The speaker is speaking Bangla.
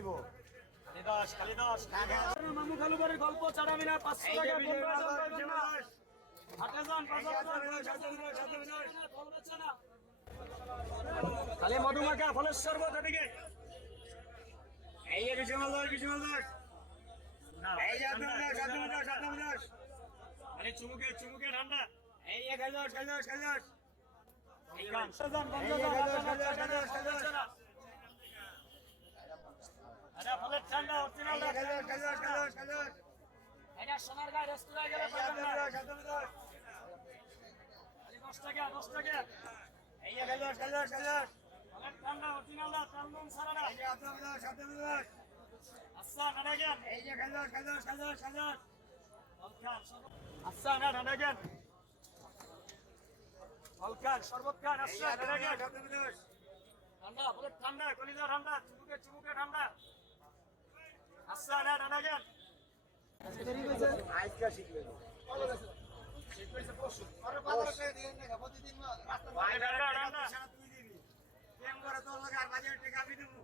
নিব মামু খালু বাড়ির গল্প চাড়ামিনা 500 টাকা হাটে যান খালি মধুমাখা ফলের শরবত এদিকে এই যে কিছু মাল এই যে মানে চুমুকে ঠান্ডা এই যে খাইলাস ফলের ঠান্ডা অরিজিনাল এটা সোনার গায়ে রেস্টুরেন্টে গেলে পাবেন না 10 টাকা এই যে খাইলাস ফলের ঠান্ডা অরিজিনাল দা তালমন সারাটা এই যে আপনার আচ্ছা নানা গেন এই যে খাইলাস আচ্ছা না নানা গেন হলকান শরবত খান আচ্ছা নানা গেন ঠান্ডা ফলের ঠান্ডা কলিজা ঠান্ডা চুমুকে ঠান্ডা আচ্ছা না নানা গেন আজকে শিখলেন ঠান্ডা তুই দিবি কেম করে তোর লগে আর বাজার টাকা আমি দেবো